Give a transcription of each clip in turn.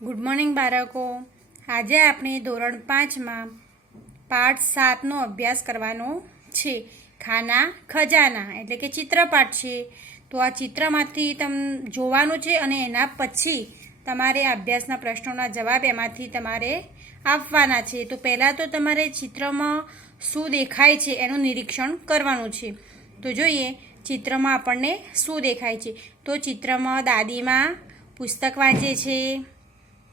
Good morning બાળકો. આજે આપણે ધોરણ 5માં પાઠ 7નો અભ્યાસ કરવાનો છે. ખાના ખજાના એટલે કે ચિત્રપાઠ છે. તો આ ચિત્રમાંથી જોવાનું છે અને એના પછી તમારે અભ્યાસના પ્રશ્નોના જવાબ એમાંથી તમારે આપવાના છે. તો પહેલાં તો તમારે ચિત્રમાં શું દેખાય છે એનું નિરીક્ષણ કરવાનું છે. તો જોઈએ ચિત્રમાં આપણને શું દેખાય છે. તો ચિત્રમાં દાદીમાં પુસ્તક વાંચે છે,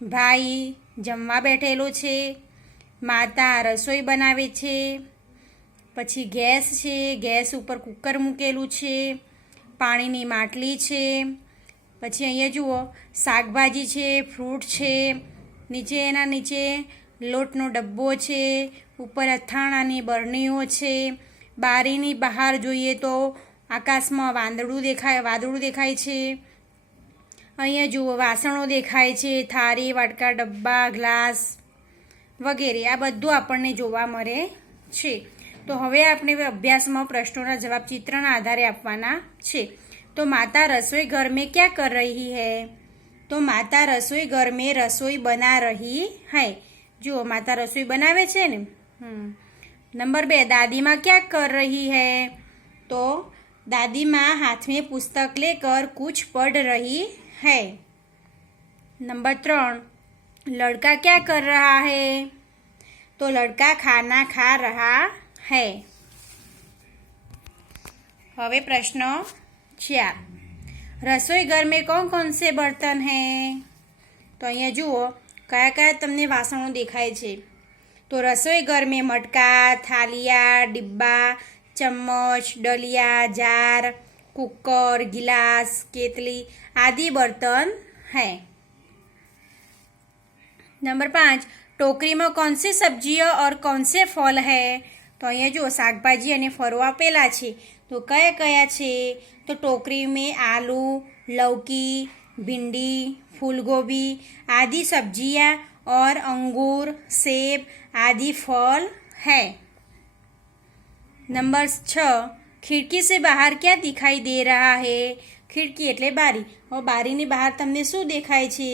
ભાઈ જમવા બેઠેલો છે, માતા રસોઈ બનાવે છે, પછી ગેસ છે, ગેસ ઉપર કુકર મૂકેલું છે, પાણીની માટલી છે, પછી અહીંયા જુઓ શાકભાજી છે, ફ્રૂટ છે, નીચે લોટનો ડબ્બો છે, ઉપર અથાણાની બરણીઓ છે, બારીની બહાર જોઈએ તો આકાશમાં વાદળું દેખાય છે. અહીંયા જુઓ વાસણો દેખાય છે, થાળી, વાટકા, ડબ્બા, ગ્લાસ વગેરે. આ બધું આપણને જોવા મળે છે. તો હવે આપણે અભ્યાસમાં પ્રશ્નોના જવાબ ચિત્રના આધારે આપવાના છે. તો માતા રસોઈ ઘર में क्या कर रही है? તો માતા રસોઈ ઘર में રસોઈ બના રહી है. જુઓ માતા રસોઈ બનાવે છે ને. નંબર 2, दादी माँ क्या कर रही है? तो दादी माँ हाथ में पुस्तक लेकर कुछ पढ़ रही है. नंबर 3, लड़का क्या कर रहा है? तो लड़का खाना खा रहा है. હવે પ્રશ્ન 4, રસોઈ ઘર में कौन कौन से बर्तन हैं? તો અહીંયા જુઓ કયા તમને વાસણો દેખાય છે. તો રસોઈ ઘર में मटका, थालिया, डिब्बा, चम्मच, डलिया, जार, कुकर, गिलास, केतली आदि बर्तन हैं. नंबर 5, टोकरी में कौन सी सब्जियां और कौन से फल है? तो અહીંયા જો શાકભાજી અને ફળો આપેલા છે. તો કયા છે? તો टोकरी में आलू, लौकी, भिंडी, फूलगोभी आदि सब्जियां और अंगूर, सेब आदि फल है. नंबर 6, खिड़की से बाहर क्या दिखाई दे रहा है? खिड़की એટલે બારી. હવે બારીની બહાર તમને શું દેખાય છે?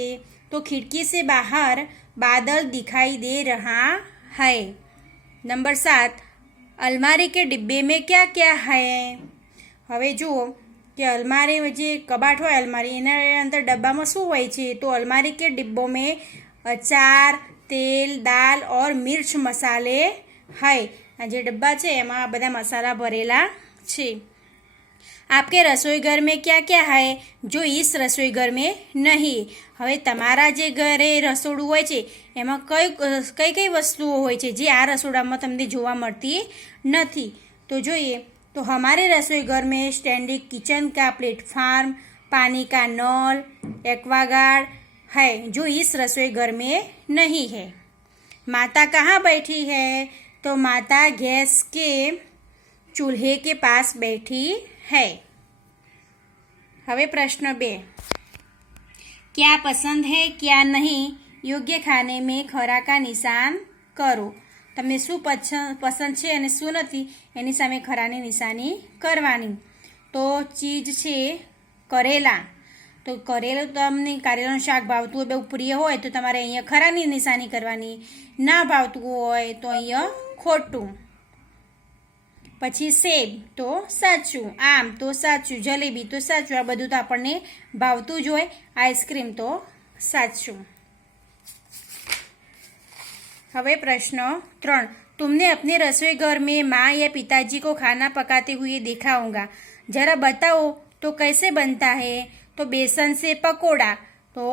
તો खिड़की से बाहर बादल दिखाई दे रहा है. नंबर 7, अलमारी के डिब्बे में क्या क्या है? હવે જુઓ કે अलमारी જે કબાટ હોય अलमारी એના અંદર ડબ્બામાં શું હોય છે? તો अलमारी के डिब्बों में अचार, तेल, दाल और मिर्च मसाले है. આ જે ડબ્બા છે એમાં બધા મસાલા ભરેલા છે. आपके रसोई घर में क्या क्या है जो इस रसोई घर में नहीं? હવે તમારા જે ઘરે રસોડું હોય છે એમાં કઈ વસ્તુઓ હોય છે જે આ રસોડામાં તમને જોવા મળતી નથી? તો જોઈએ તો हमारे रसोई घर में स्टैंडिंग किचन का प्लेटफार्म, पानी का नल, एक्वागार्ड है जो इस रसोई घर में नहीं है. माता कहाँ बैठी है? तो माता गैस के चूल्हे के पास बैठी है. હવે પ્રશ્ન 2, क्या पसंद है क्या नहीं योग्य खाने में खरा का निशान करो. તમને શું પસંદ છે અને શું નથી એની સામે ખરાની નિશાની કરવાની. તો ચીજ છે કરેલા. તો કરેલું તમને કારેલાનું શાક ભાવતું હોય, બહુ પ્રિય હોય તો તમારે અહીંયા ખરાની નિશાની કરવાની. ના ભાવતું હોય તો અહીંયા ખોટું. પછી સેબ તો સાચું, આમ તો સાચું, જલેબી તો સાચું. આ બધું તો આપણને ભાવતું જ હોય. આઈસ્ક્રીમ તો સાચું. હવે પ્રશ્ન 3, तुमने अपने रसोई घर में माँ या पिताजी को खाना पकाते हुए देखा होगा, जरा बताओ तो कैसे बनता है? तो बेसन से पकोड़ा तो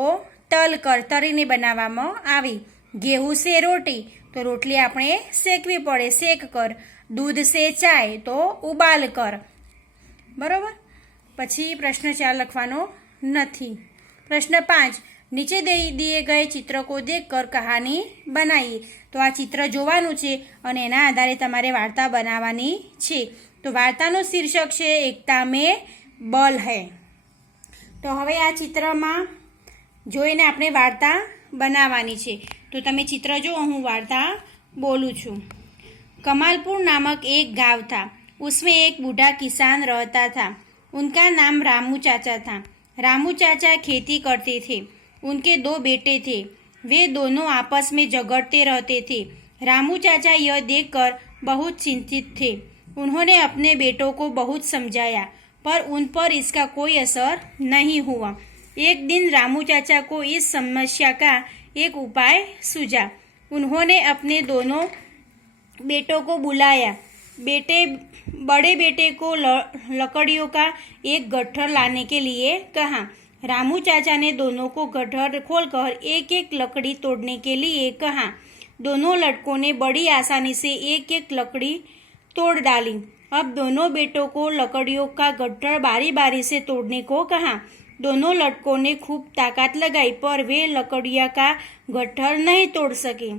तल कर तरीने बनाववामां आवे. गेहूं से रोटी तो रोटली આપણે શેકવી પડે, શેક કર. दूध से चाय तो उबाल कर. बराबर. પછી પ્રશ્ન 4 લખવાનો નથી. પ્રશ્ન 5, नीचे दिए गए चित्र को देखकर कहानी बनाइए. तो आ चित्र જોવાનું છે અને એના આધારે તમારે વાર્તા બનાવવાની છે. તો વાર્તાનું શીર્ષક છે એકતા में बल है. તો હવે આ ચિત્રમાં જોઈને આપણે વાર્તા બનાવવાની છે. તો તમે ચિત્ર જો, હું વાર્તા બોલું છું. कमालपुर नामक एक गांव था. उसमें एक बूढ़ा किसान रहता था. उनका नाम रामू चाचा था. रामू चाचा खेती करते थे. उनके 2 बेटे थे। वे दोनों आपस में झगड़ते रहते थे। रामू चाचा यह देखकर बहुत चिंतित थे। उन्होंने अपने बेटों को बहुत समझाया, पर उन पर इसका कोई असर नहीं हुआ। एक दिन रामू चाचा को इस समस्या का एक उपाय सूझा। उन्होंने अपने दोनों बेटों को बुलाया। बड़े बेटे को लकड़ियों का एक गट्ठर लाने के लिए कहा। रामू चाचा ने दोनों को गट्ठर खोलकर एक एक लकड़ी तोड़ने के लिए कहा। दोनों लड़कों ने बड़ी आसानी से एक एक लकड़ी तोड़ डाली। अब दोनों बेटों को लकड़ियों का गट्ठर बारी बारी से तोड़ने को कहा। दोनों लड़कों ने खूब ताकत लगाई, पर वे लकड़ियाँ का गट्ठर नहीं तोड़ सके।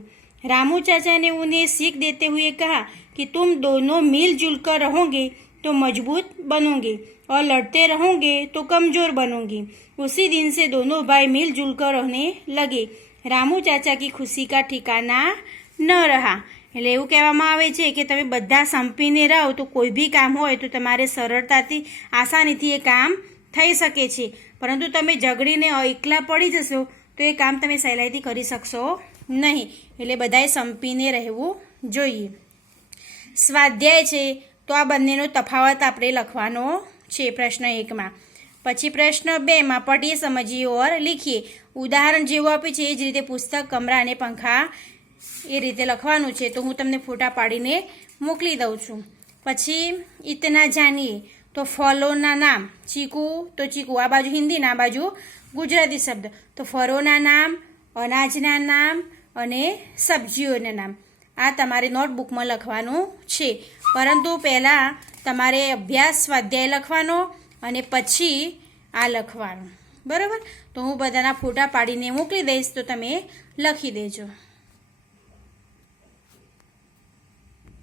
रामू चाचा ने उन्हें सीख देते हुए कहा कि तुम दोनों मिलजुल कर रहोगे तो मजबूत बनोगे, और लड़ते रहोगे तो कमजोर बनोगे। उसी दिन से दोनों भाई मिलजुल कर रहने लगे। रामू चाचा की खुशी का ठिकाना न रहा। એટલે એવું કહેવામાં આવે છે કે તમે બધા સંપીને રહો તો કોઈ બી કામ હોય તો તમારે સરળતાથી આસાનીથી એ કામ થઈ શકે છે, પરંતુ તમે ઝઘડીને એકલા પડી જશો તો એ કામ તમે સહેલાઈથી કરી શકશો નહીં. એટલે બધાએ સંપીને રહેવું જોઈએ. સ્વાધ્યાય છે તો આ બંનેનો તફાવત આપણે લખવાનો છે પ્રશ્ન 1માં. પછી પ્રશ્ન 2માં પઢીએ સમજીએ ઓર લીખીએ. ઉદાહરણ જેવું આપ્યું છે એ જ રીતે પુસ્તક, કમરા અને પંખા એ રીતે લખવાનું છે. તો હું તમને ફોટા પાડીને મોકલી દઉં છું. પછી ઇતના જાણીએ તો ફળોના નામ. ચીકુ તો ચીકુ, આ બાજુ હિન્દી ને આ બાજુ ગુજરાતી શબ્દ. તો ફળોના નામ, અનાજના નામ અને સબ્જીઓના નામ આ તમારે નોટબુકમાં લખવાનું છે. પરંતુ પહેલાં તમારે અભ્યાસ સ્વાધ્યાય લખવાનો અને પછી આ લખવાનું. બરાબર? તો હું બધાના ફોટા પાડીને મોકલી દઈશ, તો તમે લખી દેજો.